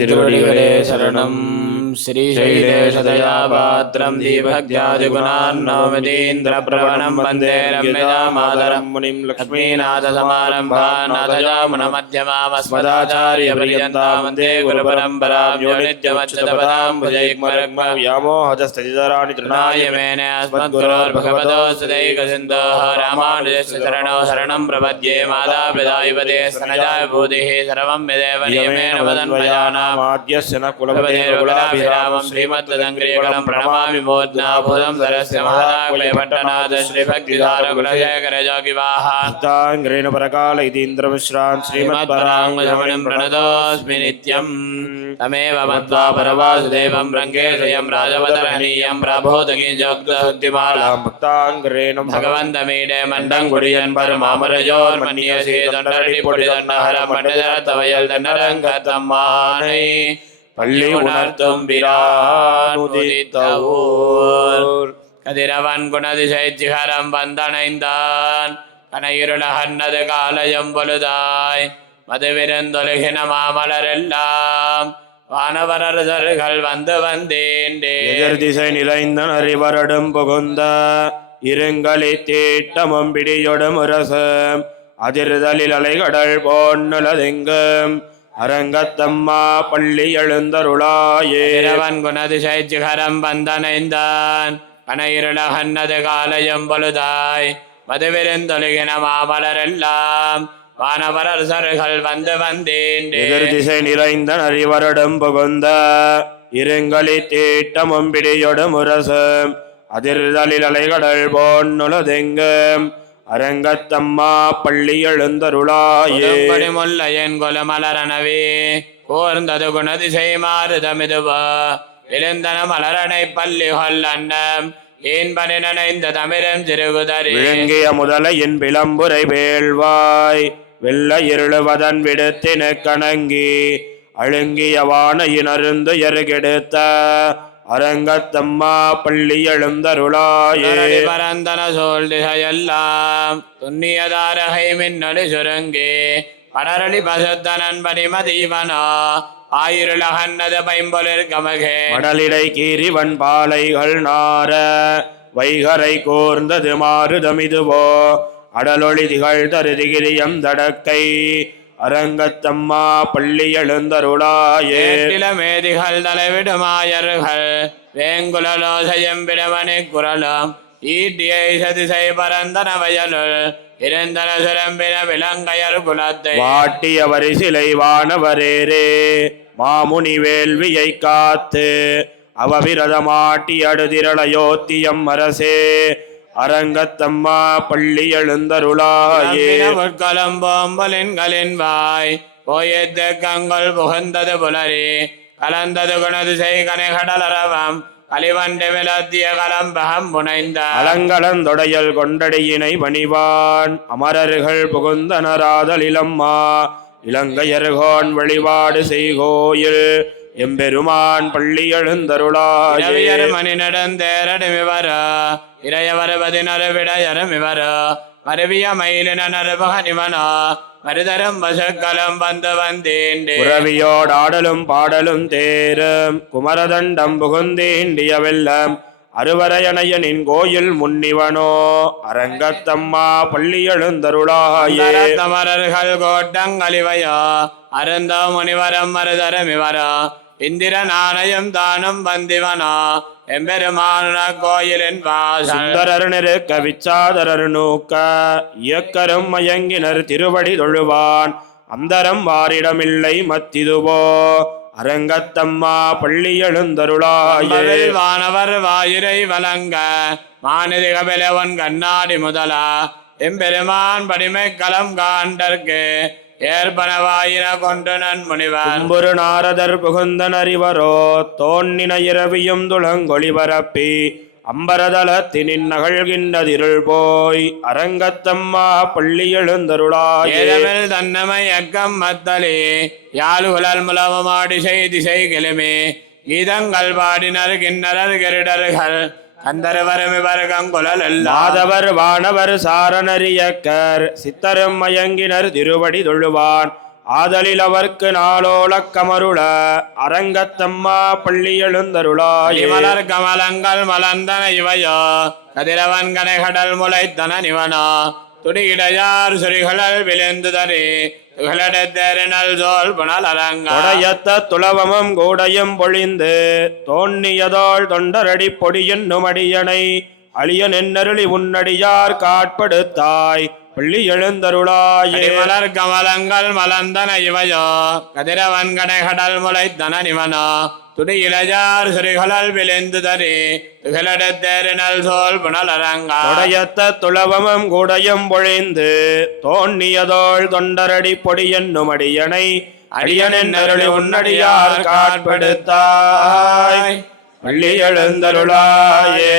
திருவடிகளே சரணம். ஸ்ரீசைலேஷதயாபாத்திரம் தீபக்யாதிகுணார்ணவமிதீந்திரப்ரவணம் வந்தே ரம்யஜாமாதரம் முனிம் லக்ஷ்மீநாதசமாரம்பான் நாதயாமுனமத்யமாமஸ்மதாச்சாரியபர்யந்தாம் வந்தே குருபரம்பராம் யோ நித்யமच्युतपदाम्बुजयुग्मरुग्मव्यामोहतस्तदितराणि तृणाय मेने अस्मद्गुरोर्भगवतोऽस्य दैकसिन्धोः रामानुजस्य चरणौ शरणं प्रपद्ये मातापितायुपदे स्तनजाय भूतिः सर्वं यदेव नियमेन वदन्वयानामाद्यस्य न कुलपतिर्वकुलाभिरामं श्रीमद्वदङ्ग्रीकलं प्रणमामि मोद्नाभूतं सरस्य महादाक्लेपट्टनाथ श्रीभक्तिधारकुलशेखरजोगिवाहाङ्ग्रेण परकाल इतीन्द्रमिश्रान् श्रीमत्पराङ्गजमुनिं प्रणतोऽस्मि नित्यं तमेव मत्वा परवासुदेवं रङ्गे स्वयं राजवदरणीयं प्रबोधगिञ्जोक्तशक्तिमालां भक्ताङ्ग्रेण भगवन्तमीडे मण्डं गुडियन् परमामरजोर्मन्यसे दण्डरडिपुडिदण्डहरं पण्डितरतवयल दण्डरङ्गतम्मानै பள்ளி உணர்த்தும் பிரானுதித்தவோர் கதிரவன் குணதிசைச்சிகரம் வந்தணைந்தான் கனையிருளகன்னது காலயம் பொழுதாய் மதுவிருந்தொழுகின மாமலரெல்லாம் வானவரர்கள் வந்து வந்தேண்டே எதிர் திசை நிலைந்தன் அறிவரடும் புகுந்த இருங்களி தீட்டமும் பிடியொடும் அரசம் அதிர்தலில் அலைகடல் போன்னுலதெங்கும் அரங்கத்தம்மா பள்ளி எழுந்தருளாயே இரவன் குணதிசைச்சிகரம் வந்தணைந்தான் கனையிருளகன்னது காலயம் பொழுதாய் மதுவிருந்தொழுகின மாமலரெல்லாம் வானவரர்கள் வந்து வந்தேண்டே எதிர் திசை நிறைந்த அறிவரடும் புகுந்த இருங்களி தீட்டமும் பிடியொடும் முரசும் அதிர்தலில் அலைகடல் போன்னுலதெங்கும் அரங்கத்தம்மா பள்ளி எழுந்தருளாயே முல்லையன் கொலமலரணவே கோர்ந்தது குணதிசை மாறுதமிதுவா எழுந்தன மலரணை பள்ளி கொல்லன்னம் ஏன் பணி நனைந்த தமிழம் சிறுகுதறி விளங்கிய முதலையின் விளம்புரை வேள்வாய் வெள்ள இருளுவதன் விடுத்தின கணங்கி அழுங்கிய வானையினருந்து எருகெடுத்த அரங்கத்தம்மா பள்ளி எழுந்தருளாயே பரந்தன சோழ் திசையெல்லாம் துண்ணியதாரகை மின்னொலி சுருங்கே படரளி பசுத்தனன் பனிமதீவனா ஆயிருளகன்னது பைம்பொலிர் கமகே கடலிடை கீரிவன் பாலைகள் நார வைகரை கோர்ந்தது மாறுதமிதுவோ அடலொளி திகழ் தருதிகிரியம் தடக்கை அரங்கத்தம்மா பள்ளி எழுந்தருளாயே மேதிகள் தலைவிடுமாயர்கள் வேங்குலோசையம் விடவனை குரலும் ஈட்டியை சதிசை பரந்தன வயலுள் இருந்தன சிறம்பின விலங்கையர் குலத்தை வாட்டிய வரிசிலை வானவரேரே மாமுனி வேள்வியை காத்து அவவிரதமாட்டி அடுதிரளையோத்தியம் அரசே அரங்கத்தம்மா பள்ளி எழுந்தருளாயே கலம்போம்பலின்களின் வாய் போயத்து கங்கள் புகந்தது புலரி கலந்தது குணதிசை கனை கடலரவம் கலிவண்டு விலத்திய கலம்பகம் புனைந்த அலங்கலந்தொடையல் கொண்டடியினை பணிவான் அமரர்கள் புகுந்தனராதலிலம்மா இலங்கையர்கோன் வழிபாடு செய்கோயில் எம்பெருமான் பள்ளி எழுந்தருளாயே மணி நடந்தேரடுமிவர இறையவரபதினரு விடையருமிவர மருவிய மயிலினருபகனிவனா மருதரும் வசக்கலம் வந்து வந்தேண்டே உறவியோடாடலும் பாடலும் தேரும் குமரதண்டம் புகுந்தேண்டிய வெள்ளம் அருவரையனையனின் கோயில் முன்னிவனோ அரங்கத்தம்மா பள்ளி எழுந்தருளாயே தமரர்கள் கோட்டங்களிவையோ அருந்த முனிவரம் மருதரமிவரோ இந்திர நாணயம் தானும் வந்திவனோ எம்பெருமான கோயிலின் வாசந்தரர் நெருக்க விச்சாதரர் நூக்க இயக்கரும் மயங்கினர் திருவடி தொழுவான் அந்தரம் வாரிடமில்லை மத்திதுவோ அரங்கத்தம்மா பள்ளி எழுந்தருளாயே வானவர் வாயிரை வழங்க மாநிதி கபிலவன் கண்ணாடி முதலா எம்பெருமான் படிமை களம் காண்டற்கு ஏற்பனவாயின கொண்டு நன் முனிவன் ஒரு நாரதர் புகுந்தன் அறிவரோ தோன்னின இரவியும் துளங்கொளி பரப்பி அம்பரதலத்தினின் நகழ்கின்றதிருள் போய் அரங்கத்தம்மா பள்ளி எழுந்தருளாயே தன்னமையக்கம் மத்தலே யாழுகுழல் முலவமாடி செய்தி செய்கிலுமே கீதங்கள் பாடினர் கிண்ணரர் கெருடர்கள் மாதவர் வானவர் சாரணரியக்கர் சித்தரும் மயங்கினர் திருவடி தொழுவான் ஆதலில் அவர்க்கு நாளோலக் கமருள அரங்கத்தம்மா பள்ளி எழுந்தருளாய். மலர் கமலங்கள் மலர்ந்தன இவையோ கதிரவன் கனைகடல் முளைத்தன நிவனோ துடியிடையார் சுரிகளல் விழுந்துதறி துகளெடுத்தெறினல் சோல் புனல் அரங்க உடையத்த துளவமும் கூடையும் பொழிந்து தோன்னியதோள் தொண்டரடி பொடியின் நுமடியனை அழிய நென்னருளி உன்னடியார் காட்படுத்தாய் பள்ளி எழுந்தருளாயே. மலர் கமலங்கள் மலர்ந்தன இவையோ கதிரவன் கனைகடல் முளைத்தன நிவனோ துடியிடையார் சுரிகளல் விழுந்துதறி துகளெடுத்தெறினல் சோல் புனல் அரங்க உடையத்த துளவமும் கூடையும் பொழிந்து தோன்னியதோள் தொண்டரடி பொடியின் நுமடியனை அழிய நென்னருளி உன்னடியார் காட்படுத்தாய் பள்ளி எழுந்தருளாயே.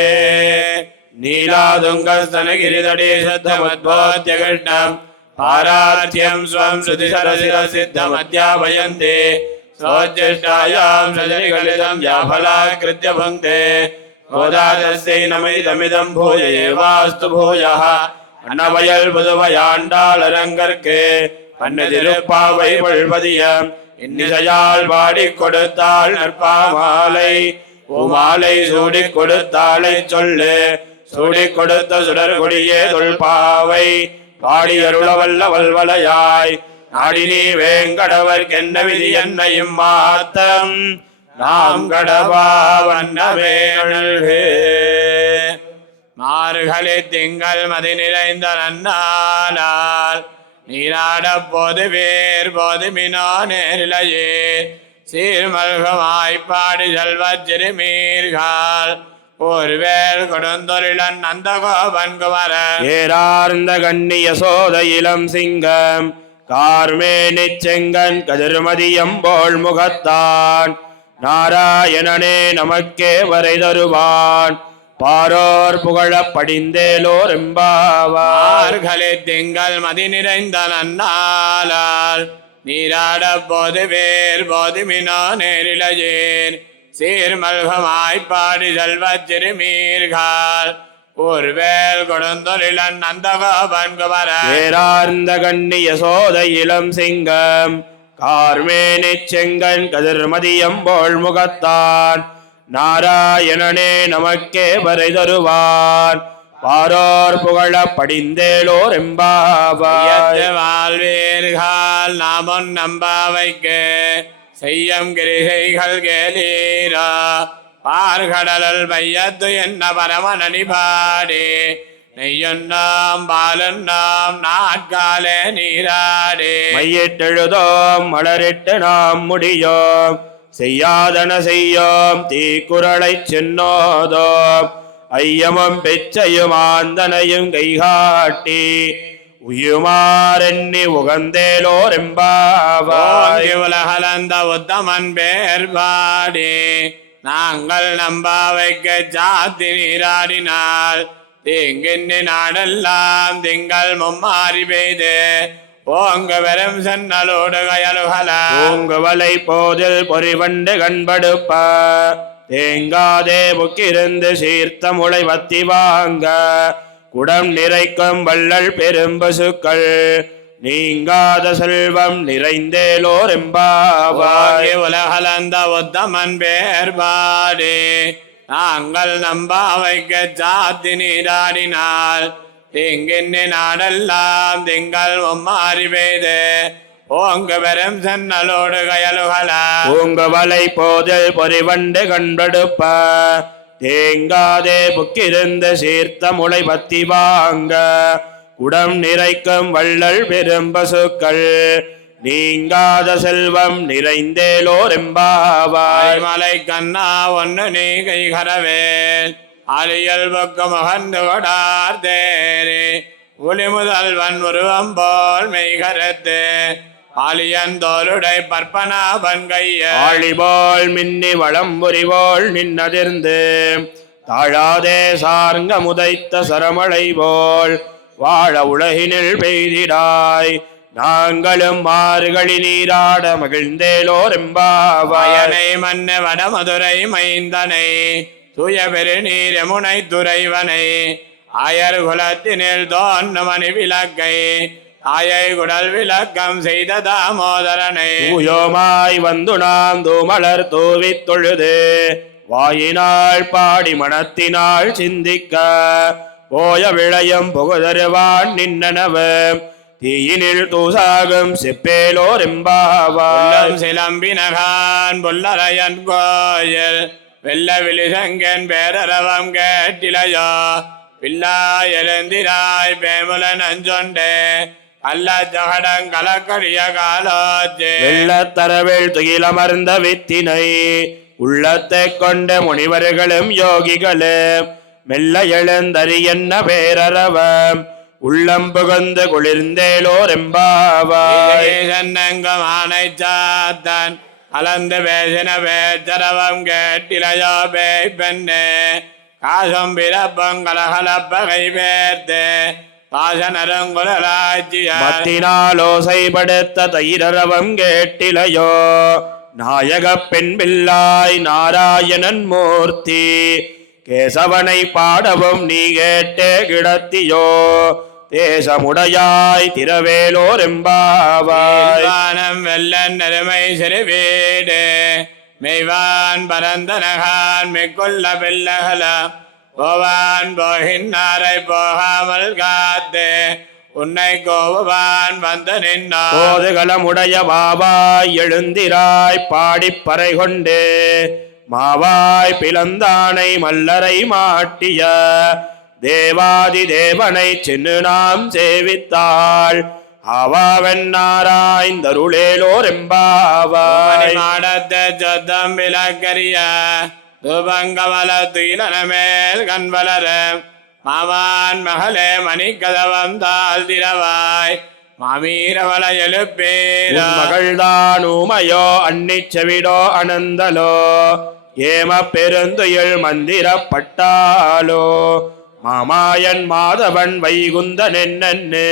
நீலாதுங்கஸ்தனகிரிதடே சத்தமத்வோத்ய கிருஷ்ணம் பாரார்த்தியம் ஸ்வம் ஸ்ருதி சரசிர சித்தமத்யாபயந்தே சோஜ்யஷ்டாயாம் சஜனிகலிதம் யாஃபலாக்ருத்ய புங்க்தே கோதாதஸ்யை நமைதமிதம் பூய ஏவாஸ்து பூயः அன்னவயல் புதுவையாண்டாளரங்கற்கு பன்னதிருப்பாவை வழ்வதியம் இன்னிசையால் பாடிக் கொடுத்தாள் நற்பாமாலை பூமாலை சூடிக் கொடுத்தாளை சொல்லு சூடிக் கொடுத்த சுடர் கொடியே தொல்பாவை பாடியருளவல்ல வல்வலையாய் நாடினி வேங்கடவர்க்கென்ன விதி என்னையும் மாத்தம் நாம் கடவா வண்ணமே. மார்கழி திங்கள் மதி நிறைந்த நன்னாளால் நீராட போது வேர் போது மினோ நேரிலையே சீர்மல்கமாய்ப்பாடி செல்வச் சிறுமீர்கள் ஒருவேல் கொடுந்தொழிலன் அந்த கோபன் குமரன் ஏரார்ந்த கண்ணிய சோத இளம் சிங்கம் கார்மேனி செங்கன் கதிர்மதியம்போள் முகத்தான் நாராயணனே நமக்கே வரை தருவான் பாரோர் புகழ படிந்தேலோர் எம்பாவார். திங்கள் மதி நிறைந்த நன்னாளால் நீராட போது வேர் போது மினோ நேரிலையேன் சீர்மல்கமாய்ப்பாடி செல்வச் சிறுமீர்கள் ஒருவேல் கொடுந்தொழிலன் அந்த கோபன் குமரன் ஏரார்ந்த கண்ணிய சோத இளம் சிங்கம் கார்மேனி செங்கன் கதிர்மதியம்போள் முகத்தான் நாராயணனே நமக்கே வரை தருவான் பாரோர் புகழ படிந்தேலோர் எம்பாவாய். வாழ்வீர்கள் நாமும் நம்பாவைக்கு செய்யம் கிரிகைகள் கேளீரா பார்கடலுள் பையத்து என்ன பரமனி பாடி நெய்யுண்ணாம் பாலுண்ணாம் நாட்காலே நீராடி மையிட்டெழுதோம் மலரிட்டு நாம் முடியோம் செய்யாதன செய்யோம் தீக்குறளை சென்னோதோம் ஐயமும் பிச்சையும் ஆந்தனையும் கைகாட்டி உயுமாறெண்ணி உகந்தேலோர் எம்பாவாய். உலகலந்த உத்தமன் பேர் பாடி நாங்கள் நம்பாவைக்கு சாத்தி நீராடினால் தீங்கின்றி நாடெல்லாம் திங்கள் மும்மாறி பெய்து ஓங்க வெறும் சென்னலோடு கயலுகல ஓங்குவலை போதில் பொறிவண்டு கண்படுப்ப தேங்காதே முக்கிருந்து சீர்த்த முளை வத்தி வாங்க குடம் நிறைக்கும் வள்ளல் பெரும்பசுக்கள் நீங்காத செல்வம் நிறைந்தேலோர் எம்பாவாய். உலகலந்த உத்தமன் பேர் பாடி நாங்கள் நம்பாவைக்கு சாத்தி நீராடினால் தீங்கின்றி நாடெல்லாம் திங்கள் மும்மாறி பெய்து ஓங்க பெரும் சென்னலோடு கயலுகல ஓங்குவலை போதில் பொறிவண்டு கண்படுப்ப தேங்காதே புக்கிருந்து சீர்த்த முளை வத்தி வாங்க குடம் நிறைக்கும் வள்ளல் பெரும்பசுக்கள் நீங்காத செல்வம் நிறைந்தேலோர் எம்பாவாய். மலை கண்ணா ஒன்னு நீ கைகரவேல் அலியல் பக்கம் மகந்து கொடார் தேரே ஒளி முதல்வன் உருவம் போல் மெய்கரத்து ஆலியந்தோருடை பற்பனாபன் கைய ஆழிபோல் மின்னி வளம் புரிவோள் நின்னதிர்ந்து தாழாதே சார்ங்க முதைத்த சரமழை போல் வாழ உலகினில் பெய்திடாய் நாங்களும் மார்கழி நீராட மகிழ்ந்தேலோர் எம்பாவாய். மன்ன வடமதுரை மைந்தனை தூய பெருநீர் யமுனை துறைவனை ஆயர் குலத்தினில் தோன்ன மணி விளக்கை தாயை குடல் விளக்கம் செய்த தாமோதரனை தூயோமாய் வந்து நாம் தூமலர் தூவித் தொழுது வாயினாள் பாடி மனத்தினாள் சிந்திக்க போய விளையும் புகுதருவான் நின்னனவு தீயினில் தூசாகும் செப்பேலோர் எம்பாவாய் சிலம்பினகான் புல்லரையன் கோயில் வெள்ள விழிசங்கன் பேரரவம் கேட்டிலையோ பில்லா எழுந்திராய் பேமுல நஞ்சொண்டே அல்ல ஜகடங் கலக்கடிய காலோச்சே வெள்ளத்தரவில் துயிலமர்ந்த வித்தினை உள்ளத்தை கொண்ட முனிவர்களும் யோகிகளும் மெல்ல எழுந்தறியன்ன பேரரவம் உள்ளம் புகுந்து குளிர்ந்தேலோர் எம்பாவாய் சன்னங்கமானை சாத்தன் கலந்து பேசின பேச்சரவம் கேட்டிலையோ பெண்ணே காசும் பிறப்பும் கலகலப்பகை பேர்த்து பாசனருங்குலாட்சியார் மத்தினாலோசைப்படுத்த தைரரவம் கேட்டிலையோ நாயக பெண் பிள்ளாய் நாராயணன் மூர்த்தி கேசவனை பாடவும் நீ கேட்டே கிடத்தியோ தேசமுடையாய் திரவேலோர் எம்பாவாய் வெள்ளன் நெருமை சிறு வீடு மெய்வான் பரந்தனகான் மிக்குள்ள பிள்ளகல போவான் போகின்னாரை போகாமல் காத்து உன்னை கோவான் வந்து நின்னார் போதுகளமுடைய பாவாய் எழுந்திராய் பாடிப்பறை கொண்டு மாவாய் பிளந்தானை மல்லரை மாட்டிய தேவாதி தேவனை சென்று நாம் சேவித்தாள் ஆவாவென்னாராய்ந்தருளேலோர் எம்பாவாய் மாடத்த சொத்தம் விளக்கரிய துபங்கமல துயிலனமேல் கண்வளர மாமான் மகளே மணிக்கதவம் தாழ் திரவாய் மாமீரவள எழுப்பேர மகள்தான் ஊமையோ அன்னிச்செவிடோ அனந்தலோ ஏம பெருந்துயில் மந்திரப்பட்டாலோ மாமாயன் மாதவன் வைகுந்தன் என்னன்னு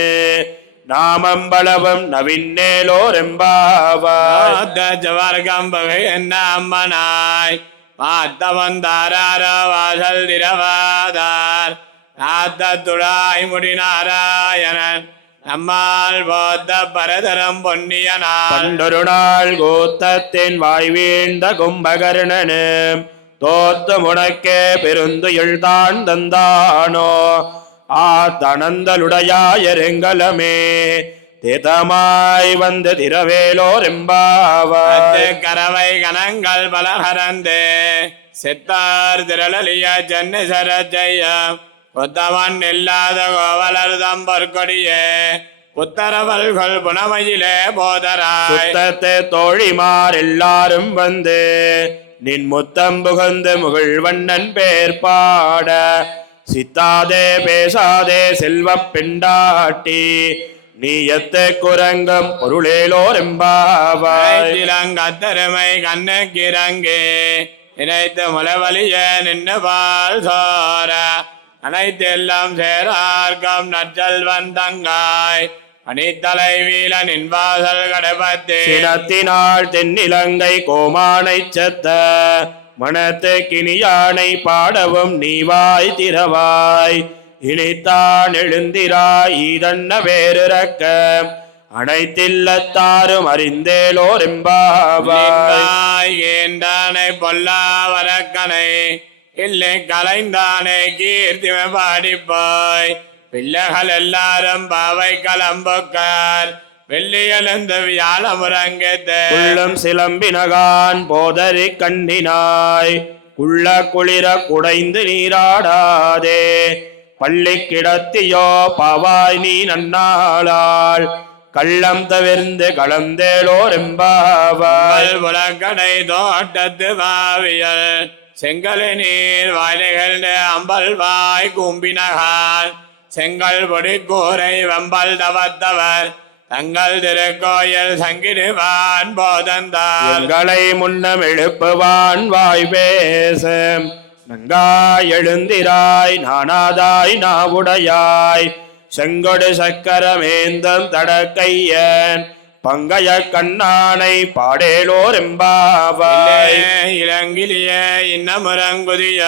நாமம்பளவும் நவின்னேலோர் எம்பாவாய் ஜவர்கம் பகை என்ன அம்மனாய் மாத்தவன் தாராரோ வாசல் திரவாதார் நாத்தத்துழாய் முடி நாராயணன் நம்மால் போத்த பரதரம் பொன்னியனார் பண்டொரு நாள் கூத்தத்தின் வாய் வீழ்ந்த கும்பகர்ணனு தோத்து முடக்கே பெருந்துயில் தான் தந்தானோ ஆத்தனந்தலுடையாயரெங்கலமே தேதமாய் வந்து திரவேலோர் எம்பாவாய் கரவை கணங்கள் பலகரந்து சித்தார் திரளிய சென்னை சரஜைய புத்தவன் இல்லாத கோவலர் தம்பற்கொடியே புத்தரவல்கள் புனமையிலே போதராய் சுத்தத்தை தோழிமார் எல்லாரும் வந்து நின் முத்தம் புகுந்து முகிழ்வண்ணன் பேர் பாட சித்தாதே பேசாதே செல்வப் பெண்டாட்டி நீயத்தை குரங்கம் பொருளேலோர் எம்பாவாய் இளங்கத்தருமை கண்ணுக்கிறங்கே நினைத்து முளவலிய நின்று பால் சோர அனைத்தெல்லாம் சேரார்க்கம் நற்செல்வன் தங்காய் அணித்தலைவீல நின்வாசல் கடபத்தே சினத்தினாள் தென்னிலங்கை கோமானை செத்த மனத்து கிணியானை பாடவும் நீவாய் திரவாய் இனித்தான் எழுந்திராய் ஈதன்ன வேறுரக்க அனைத்தில்லத்தாரும் அறிந்தேலோர் எம்பாவாய் ஏண்டானை பொல்லாவரக்கனை இல்லை கலைந்தானே கீர்த்திமை பாடிப்பாய் பிள்ளைகள் எல்லாரும் பாவை கலம்புக்கார் வெள்ளியலந்து வியாழமுறங்கத்து உள்ளம் சிலம்பினகான் போதறி கண்ணினாய் குள்ள குளிர குடைந்து நீராடாதே பள்ளி கிடத்தியோ பாவாய் நீ நன்னாளாள் கள்ளம் தவிர்ந்து கலந்தேலோர் எம்பாவாய் புலக்கடை தோட்டத்து பாவியல் செங்கல் நீர் வாய்கள் அம்பல் வாய் கும்பினகான் செங்கல் பொடி கூரை வம்பல் தவத்தவர் தங்கள் திருக்கோயில் சங்கிடுவான் போதந்தால் எங்களை முன்னம் எழுப்புவான் வாய் பேச நங்காய் எழுந்திராய் நானாதாய் நாவுடையாய் செங்கொடு சக்கரமேந்தம் தடக்கையன் பங்கைய கண்ணானை பாடேலோர் எம்பாவாய் இளங்கிலிய இன்னமுறங்குதிய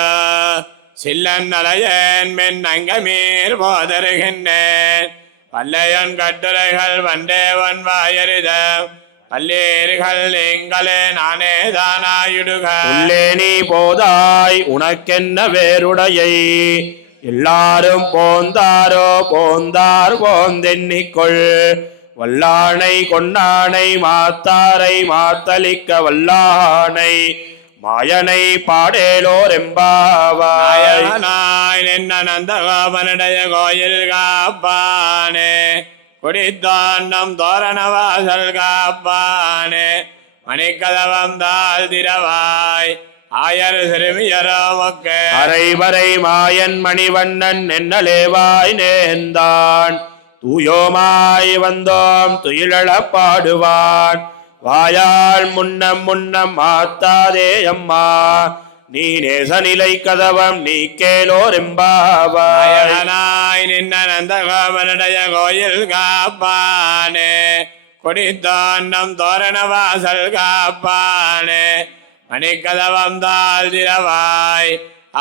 சில்லன் நலையன் மென் அங்கமீர் போதருகின்றேன் பல்லையன் கட்டுரைகள் வண்டேவன் வாயறித பல்லேறுகள் நீங்களே நானே தானாயுடுக உள்ளே நீ போதாய் உனக்கென்ன வேறுடையை எல்லாரும் போந்தாரோ போந்தார் போந்தென்னிக்கொள் வல்லானை கொண்டானை மாத்தாரை மாத்தளிக்க வல்லானை மாயனை பாடேலோர் எம்பாவாய் நின்ன நந்தகோபனுடைய கோயில் காப்பானே குடித்தோன்னம் தோரணவாசல் காப்பானே மணிக்கதவம் தாழ் திரவாய் ஆயர் சிறுமியரோ மொக்கு அரைவரை மாயன் மணிவண்ணன் என்னலேவாய் நேர்ந்தான் தூயோமாய் வந்தோம் துயிலழப் பாடுவான் வாயால் முன்னம் முன்னம் மாத்தாதே அம்மா நீ நேசநிலை கதவம் நீ கேலோர் எம்பாவாய் நின்ன நந்தகோபனுடைய கோயில் காப்பானே கொடித்தோன்னம் தோரணவாசல் காப்பானே மணிக்கதவம் தாழ் திரவாய்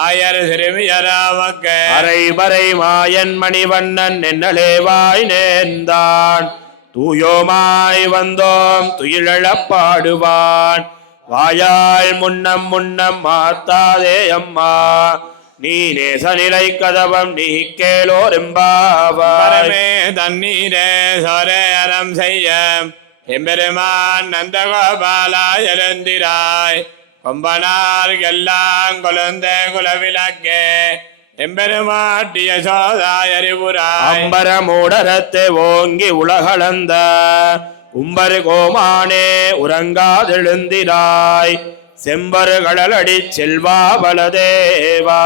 ஆயர் சிறுமியரோ மொக்கு அரைவரை மாயன் மணிவண்ணன் என்னலேவாய் நேர்ந்தான் தூயோமாய் வந்தோம் துயிலழப் பாடுவான் வாயால் முன்னம் முன்னம் மாத்தாதே அம்மா நீ நேசநிலை கதவம் நீ கேலோர் எம்பாவாய் தண்ணீரே சோரே அறம் செய்ய எம்பெருமான் நந்தகோபாலா எழுந்திராய் கொம்பனார் எல்லாம் கொழுந்த குலவிளக்கே எம்பெருமாட்டிய சோதாய் அறிவுராய் அம்பர மூடரத்தை ஓங்கி உலகளந்த உம்பரு கோமானே உறங்காதெழுந்திராய் செம்பரு கடலடி செல்வா பலதேவா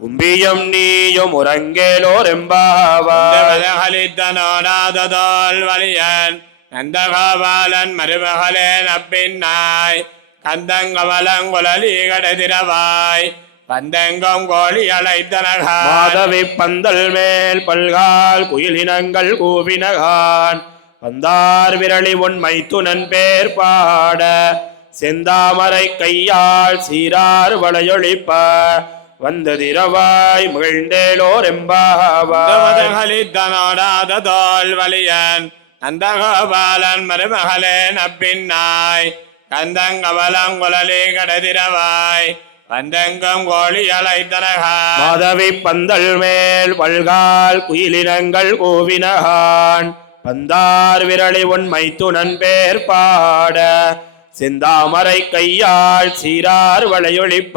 உம்பியும் நீயும் உறங்கேலோர் எம்பாவாலித்தனோடாததோல் வலியன் நந்தகோபாலன் மருமகளே நப்பின்னாய் கந்தங்கமலங்குழலி கடதிரவாய் பந்தெங்கும் கோழி அழைத்தனகான் மாதவி பந்தல் மேல் பல்கால் குயிலினங்கள் கூவினகான் வந்தார் விரளி உண்மை துணன் பேர் பாட செந்தாமரை கையால் சீரார் வளையொழிப்ப வந்ததிரவாய் மகிழ்ந்தேலோர் எம்பாவாய் தோல் வலியன் நந்தகோபாலன் மருமகளே நப்பின்னாய் கந்தங்கமலங்குழலி கடதிரவாய் வந்தெங்கும் கோழி அழைத்தனகான் மாதவி பந்தல் மேல் பல்கால் குயிலினங்கள் கூவினகான் வந்தார் விரளி உண்மை துணன் பேர் பாட செந்தாமரை கையால் சீரார் வளையொழிப்ப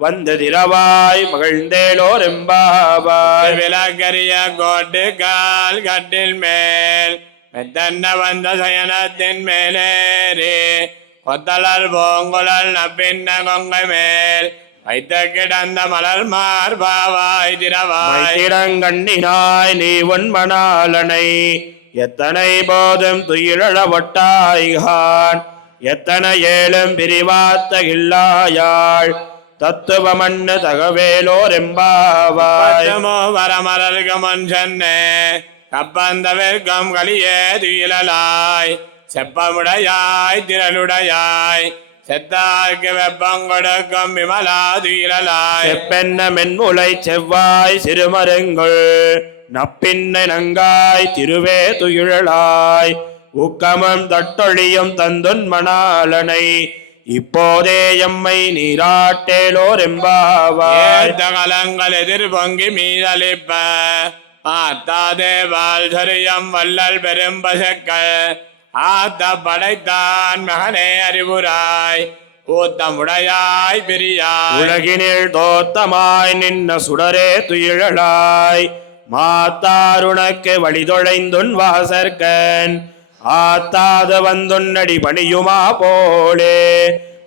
வந்ததிரவாய் மகிழ்ந்தேலோர் எம்பாவாய் விலகரிய கோட்டு கால் கட்டில் மேல் மெத்தன்ன வந்த சயனத்தின் மேலேறி கொத்தலர் பூங்குழல் நப்பின்ன கொங்கை மேல் வைத்த கிடந்த மலர் மார்பாவாய் திரவாய் திறங்கண்ணினாய் நீ உன்மணாலனை எத்தனை போதும் துயிலழவட்டாய்கான் எத்தனை ஏழும் பிரிவாத்த இல்லாயாள் தத்துவமண்ண தகவேலோர் எம்பாவாய் வரமரல்கமன் சென்னே கப்பந்தவிற்கும் கலியே துயிலாய் செப்பமுடையாய் திரளுடையாய் செத்தார்க்கு வெப்பம் கொடுக்கும் விமலா துயிலாய் செப்பென்ன மென்முலை செவ்வாய் சிறுமருங்குள் நப்பின்னை நங்காய் திருவே துயிலாய் ஊக்கமும் தட்டொழியும் தந்துன் மணாலனை இப்போதே எம்மை நீராட்டேலோர் எம்பாவாய் கலங்கள் எதிர் பொங்கி மீதளிப்ப ஆத்தாதே வால் சொரியம் வல்லல் பெரும்பசக்கள் ஆத்த படைத்தான் மகனே அறிவுராய் ஊத்தமுடையாய் பிரியாய் உலகினில் தோத்தமாய் நின்ன சுடரே துயிலாய் மாத்தாருணக்கு வழிதொழைந்துன் வாசற்கன் ஆத்தாத வந்துன்னடி பணியுமா போலே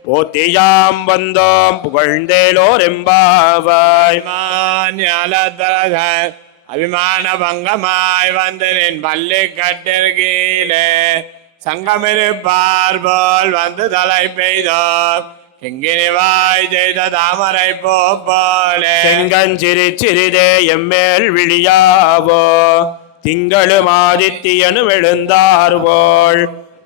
போத்தியாம் வந்தோம் புகழ்ந்தேலோர் எம்பாவாய் அபிமான பங்கமாய் வந்து நின் பள்ளி கட்டிற்கீழே சங்கமிருப்பார் போல் வந்து தலை பெய்தோ எங்கினிவாய் செய்த தாமரை போலே செங்கஞ்சிரி சிறிதே எம்மேல் விழியாவோ திங்களும் ஆதித்தியனும் எழுந்தார்வோள்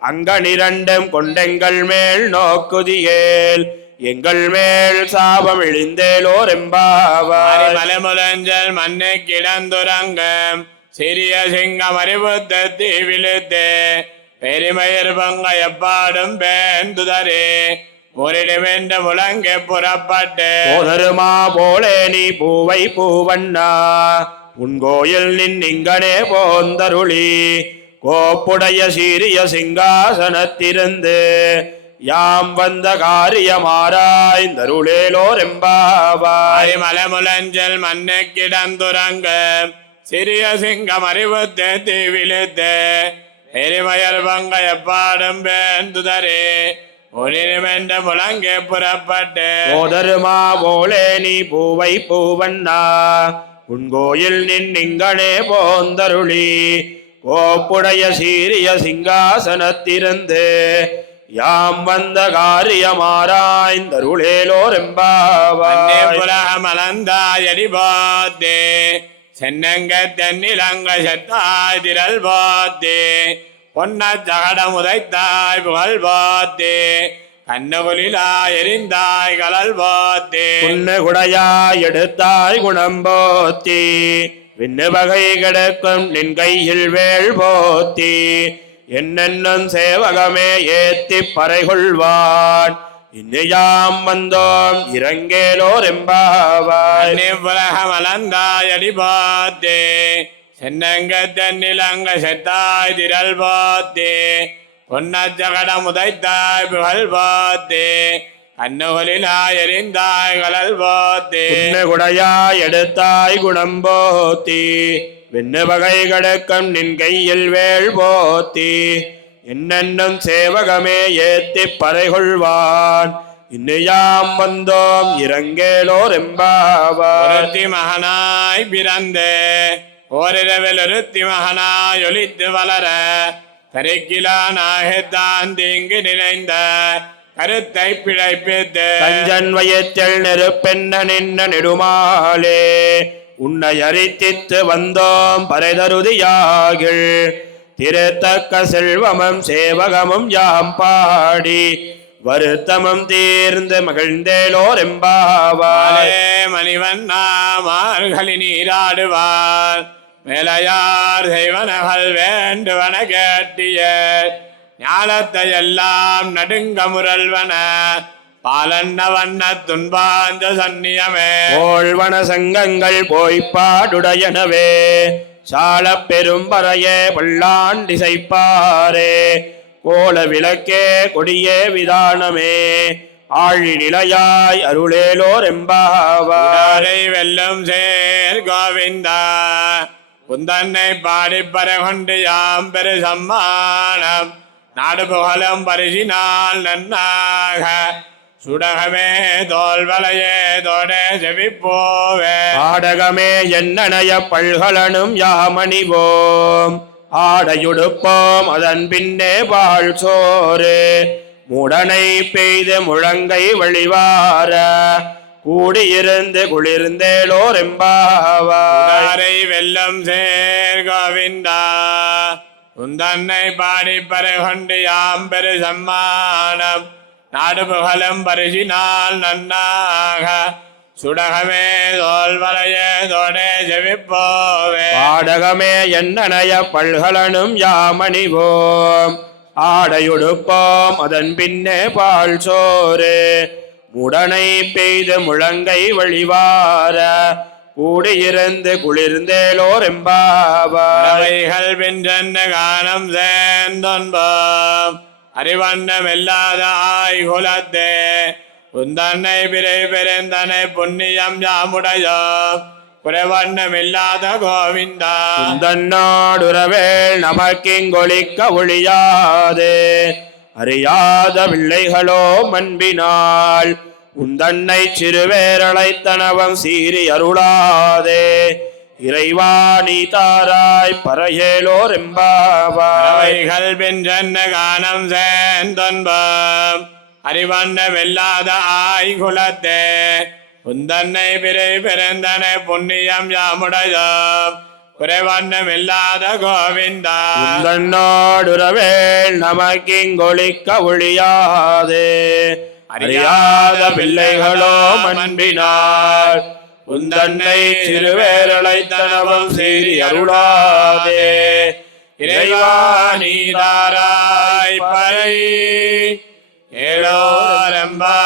அங்கனிரண்டும் கொண்டெங்கள் மேல் நோக்குதியேல் எங்கள் மேல் சாபம் இழிந்தேலோர் எம்பாவாய் மலைமுலஞ்சல் மண்ணை கிடந்துறங்கும் சிறிய சிங்கம் அறிவுத்த தீவிழுத்து பெருமயிர் பங்க எப்பாடும் பேந்துதரே முறிடுமென்று முழங்க புறப்பட்டு போதருமா போலே நீ பூவை பூவண்ணா உன் கோயில் நின்னிங்கனே போந்தருளி கோப்புடைய சீரிய சிங்காசனத்திருந்து யாம் வந்த காரியமாராய்ந்தருளேலோர் எம்பாவாய். மலமுலஞ்சல் மண்ணு கிடந்துறங்க சிறிய சிங்கம் அறிவுத்து தீவிழுத்து எரிமயர் பங்க எப்பாடும் பேந்துதரே ஒளிருமென்று முழங்க புறப்பட்டு போதருமா போலே நீ பூவை பூவண்ணா உன் கோயில் நின்னிங்கனே போந்தருளி கோப்புடைய சீரிய சிங்காசனத்திருந்து யாம் வந்த காரியமாராய்ந்தருளேலோர் எம்பாவாய். புலகமலந்தாயடி போத்தே சென்னங்க தென்னிலங்க செத்தாய் திரள் போத்தே பொன்ன ஜகடம் உதைத்தாய் புகழ் போத்தே கண்ணுகுலிலாய் எரிந்தாய் கலல் போத்தே புண்ணு குடையாய் எடுத்தாய் குணம் போத்தி விண்ணு வகை கிடக்கும் நின் கையில் வேள் போத்தி என்னென்னும் சேவகமே ஏத்தி பறைகொள்வான் இன்னையாம் வந்தோம் இறங்கேலோர் எம்பாவாய். புலகமலந்தாயடி போத்தே சென்னங்க தென்னிலங்க செத்தாய் திரள் போத்தே பொன்ன ஜகடம் உதைத்தாய் புகழ் போத்தே கண்ணுகளிலாய் எரிந்தாய் கலல் போத்தே புண்ணு குடையாய் எடுத்தாய் குணம் போத்தி விண்ணு வகை கிடக்கும் நின் கையில் வேள் போத்தி என்னென்னும் சேவகமே ஏத்தி பறைகொள்வான் இன்னையாம் வந்தோம் இறங்கேலோர் எம்பாவாய். ஒருத்தி மகனாய் பிறந்து ஓரிரவில் ஒருத்தி மகனாய் ஒளித்து வளர கரைக்கிலானாகத்தான் தீங்கு நினைந்த கருத்தை பிழைப்பித்து கஞ்சன் வயச்சல் நெருப்பென்ன நின்ன நெடுமாலே உன்னை அரித்தித்து வந்தோம் பறைதருதியாகில் திருத்தக்க செல்வமும் சேவகமும் யாம் பாடி வருத்தமும் தீர்ந்து மகிழ்ந்தேலோர் எம்பாவாய். மணிவண்ணா மார்கழி நீராடுவார் மேலையார் செய்வனகள் வேண்டுவன கேட்டிய ஞாலத்தை எல்லாம் நடுங்க முரல்வன பாலன்ன வண்ண துன்பாந்த சன்னியமே கோள்வன சங்கங்கள் போய்ப்பாடுடையனவே சால பெரும்பறையே வல்லாண்டிசைப்பாரே கோல விளக்கே கொடியே விதானமே ஆழி நிலையாய் அருளேலோர் எம்பாவாய். வெல்லும் சேர் கோவிந்தா குந்தன்னை பாடிப்பற கொண்டு யாம் பெரு சம்மானம் நாடு புகழும் பரிசினால் நன்னாக சுடகமே தோல்வலையே தோடே செவிப்போவே ஆடகமே என்னனைய பல்கலனும் யாமணிவோம் ஆடையுடுப்போம் அதன் பின்னே பால் சோறு முடனை பெய்து முழங்கை வழிவார கூடியிருந்து குளிர்ந்தேலோர் எம்பாவாய். வெல்லம் சேர் கோவிந்தா உந்தன்னை பாடிப்பற கொண்டு யாம் பெரு சம்மானம் நாடு புகழும் பரிசினால் நன்னாக சுடகமே தோல்வலையே தோடே செவிப்போவே ஆடகமே என்னனைய பல்கலனும் யாமணிவோம் ஆடையுடுப்போம் அதன் பின்னே பால் சோறு முடனை பெய்து முழங்கை வழிவார கூடியிருந்து குளிர்ந்தேலோர் எம்பாவாய். வென்றென்ன கானம் சேர்ந்தொன்பம் அறிவண்ணம் இல்லாத ஆய்குலத்தே உந்தன்னை பிறை பெருந்தனை புண்ணியம் யாமுடையோ குறைவண்ணம் இல்லாத கோவிந்தா தன்னாடுறவேள் நமக்கிங்கொழிக்க ஒழியாது அறியாத பிள்ளைகளோ மண்பினால் உந்தன்னை சிறுவேரழைத்தனவம் சீறி அருளாதே இறைவா நீ தாராய் பறையேலோர் எம்பாவாய். வென்றென்ன கானம் சேர்ந்தொன்பம் அறிவண்ணம் இல்லாத ஆய்குலத்தே உந்தன்னை பிறை பெருந்தனை புண்ணியம் யாமுடையோ குறைவண்ணம் இல்லாத கோவிந்தா தன்னாடுறவேள் நமக்கிங்கொழிக்க ஒழியாது அறியாத பிள்ளைகளோ மண்பினால் உந்தன்னை திருவேரழைத்தனவம் சீறி அருளாதே. இறைவா நீதாராய் பறை ஏழோரம்பா